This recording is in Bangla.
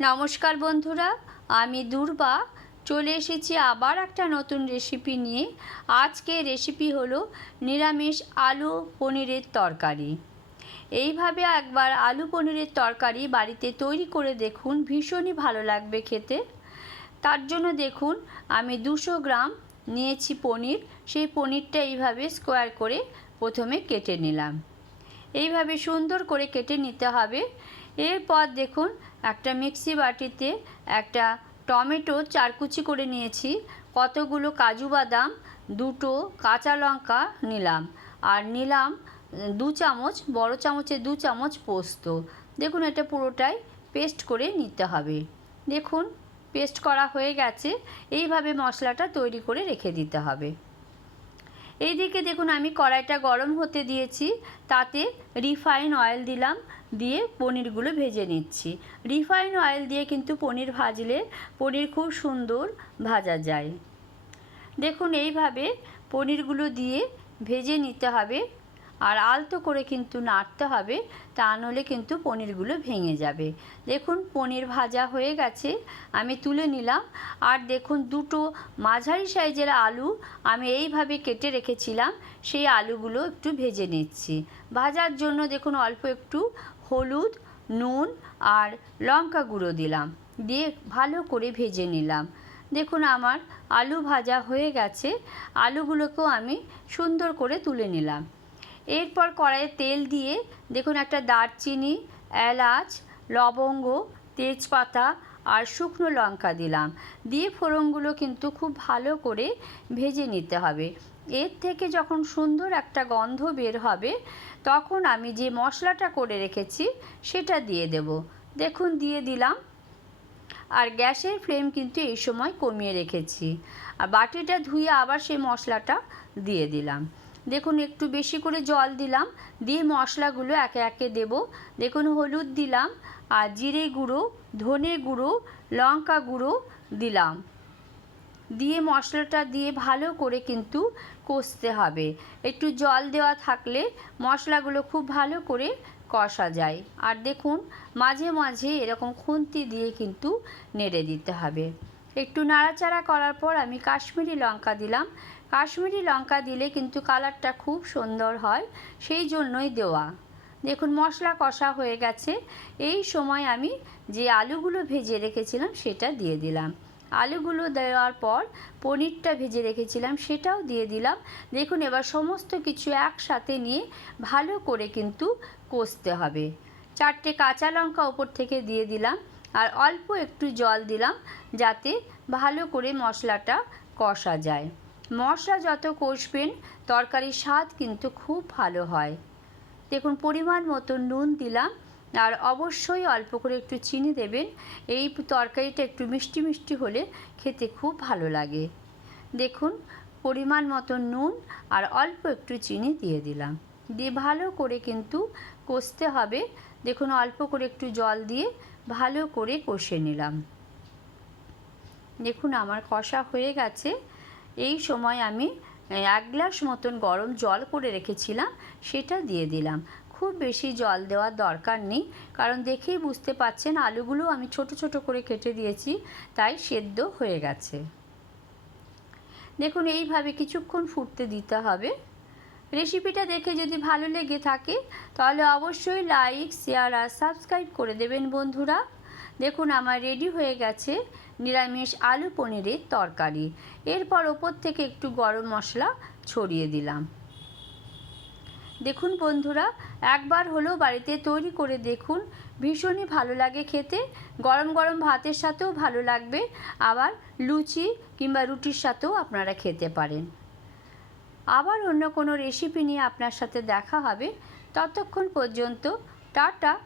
নমস্কার বন্ধুরা, আমি দুর্বা। চলে এসেছি আবার একটা নতুন রেসিপি নিয়ে। আজকে রেসিপি হলো নিরামিষ আলু পনিরের তরকারি। এইভাবে একবার আলু পনিরের তরকারি বাড়িতে তৈরি করে দেখুন, ভীষণই ভালো লাগবে খেতে। তার জন্য দেখুন, আমি দুশো গ্রাম নিয়েছি পনির। সেই পনিরটা এইভাবে স্কোয়ার করে প্রথমে কেটে নিলাম। এইভাবে সুন্দর করে কেটে নিতে হবে। এরপর দেখুন, একটা মিক্সি বাটিতে একটা টমেটো চারকুচি করে নিয়েছি। কতগুলো কাজু বাদাম, দুটো কাঁচা লঙ্কা নিলাম। আর নিলাম দু চামচ, বড় চামচে দু চামচ পোস্ত। দেখুন, এটা পুরোটাই পেস্ট করে নিতে হবে। দেখুন, পেস্ট করা হয়ে গেছে। এইভাবে মশলাটা তৈরি করে রেখে দিতে হবে। এইদিকে দেখুন, আমি কড়াইটা গরম হতে দিয়েছি, তাতে রিফাইন অয়েল দিলাম, দিয়ে পনিরগুলো ভেজে নিচ্ছি। রিফাইন অয়েল দিয়ে কিন্তু পনির ভাজলে পনির খুব সুন্দর ভাজা যায়। দেখুন, এইভাবে পনিরগুলো দিয়ে ভেজে নিতে হবে। আর আলতো করে কিন্তু নাড়তে হবে, তা নলে কিন্তু পনিরগুলো ভেঙে যাবে। দেখুন, পনির ভাজা হয়ে গেছে, আমি তুলে নিলাম। আর দেখুন, দুটো মাঝারি সাইজের আলু আমি এইভাবে কেটে রেখেছিলাম, সেই আলুগুলো একটু ভেজে নিচ্ছি। ভাজার জন্য দেখুন, অল্প একটু হলুদ, নুন আর লঙ্কা গুঁড়ো দিলাম, দিয়ে ভালো করে ভেজে নিলাম। দেখুন, আমার আলু ভাজা হয়ে গেছে, আলুগুলোকেও আমি সুন্দর করে তুলে নিলাম। এরপর কড়াইয়ে তেল দিয়ে দেখুন একটা দারচিনি, এলাচ, লবঙ্গ, তেজপাতা আর শুকনো লঙ্কা দিলাম। দিয়ে ফোড়নগুলো কিন্তু খুব ভালো করে ভেজে নিতে হবে। এর থেকে যখন সুন্দর একটা গন্ধ বের হবে, তখন আমি যে মশলাটা করে রেখেছি, সেটা দিয়ে দেব। দেখুন, দিয়ে দিলাম। আর গ্যাসের ফ্লেম কিন্তু এই সময় কমিয়ে রেখেছি। আর বাটিটা ধুয়ে আবার সেই মশলাটা দিয়ে দিলাম। দেখুন, একটু বেশি করে জল দিলাম, দিয়ে মশলাগুলো একে একে দেব। দেখুন, হলুদ দিলাম, আর জিরে গুঁড়ো, ধনে গুঁড়ো, লঙ্কা গুঁড়ো দিলাম। দিয়ে মশলাটা দিয়ে ভালো করে কিন্তু কষতে হবে। একটু জল দেওয়া থাকলে মশলাগুলো খুব ভালো করে কষা যায়। আর দেখুন, মাঝে মাঝে এরকম খুন্তি দিয়ে কিন্তু নেড়ে দিতে হবে। একটু নাড়াচাড়া করার পর আমি কাশ্মীরি লঙ্কা দিলাম। কাশ্মীরি লঙ্কা দিলে কিন্তু কালারটা খুব সুন্দর হয়, সেই জন্যই দেওয়া। দেখুন, মশলা কষা হয়ে গেছে। এই সময় আমি যে আলুগুলো ভেজে রেখেছিলাম, সেটা দিয়ে দিলাম। আলুগুলো দেওয়ার পর পনিরটা ভেজে রেখেছিলাম, সেটাও দিয়ে দিলাম। দেখুন, এবার সমস্ত কিছু একসাথে নিয়ে ভালো করে কিন্তু কষতে হবে। চারটে কাঁচা লঙ্কা ওপর থেকে দিয়ে দিলাম। আর অল্প একটু জল দিলাম যাতে ভালো করে মশলাটা কষা যায়। মশলা যত কষবেন, তরকারির স্বাদ কিন্তু খুব ভালো হয়। দেখুন, পরিমাণ মতো নুন দিলাম আর অবশ্যই অল্প করে একটু চিনি দেবেন। এই তরকারিটা একটু মিষ্টি মিষ্টি হলে খেতে খুব ভালো লাগে। দেখুন, পরিমাণ মতো নুন আর অল্প একটু চিনি দিয়ে দিলাম। দিয়ে ভালো করে কিন্তু কষতে হবে। দেখুন, অল্প করে একটু জল দিয়ে ভালো করে কষে নিলাম। দেখুন আমার কষা হয়ে গেছে। এই সময় আমি এক গ্লাস মতন গরম জল করে রেখেছিলাম, সেটা দিয়ে দিলাম। খুব বেশি জল দেওয়ার দরকার নেই, কারণ দেখেই বুঝতে পাচ্ছেন আলুগুলো আমি ছোট ছোট করে কেটে দিয়েছি, তাই সেদ্ধ হয়ে গেছে। দেখুন এইভাবে কিছুক্ষণ ফুটতে দিতে হবে। রেসিপিটা দেখে যদি ভালো লেগে থাকে, তাহলে অবশ্যই লাইক শেয়ার আর সাবস্ক্রাইব করে দেবেন বন্ধুরা। দেখুন, আমার রেডি হয়ে গেছে নিরামিষ আলু পনিরের তরকারি। এরপর ওপর থেকে একটু গরম মশলা ছড়িয়ে দিলাম। দেখুন বন্ধুরা, একবার হলেও বাড়িতে তৈরি করে দেখুন, ভীষণই ভালো লাগে খেতে। গরম গরম ভাতের সাথেও ভালো লাগবে। আবার লুচি কিংবা রুটির সাথেও আপনারা খেতে পারেন। আবার অন্য কোনো রেসিপি নিয়ে আপনার সাথে দেখা হবে। ততক্ষণ পর্যন্ত টাটা।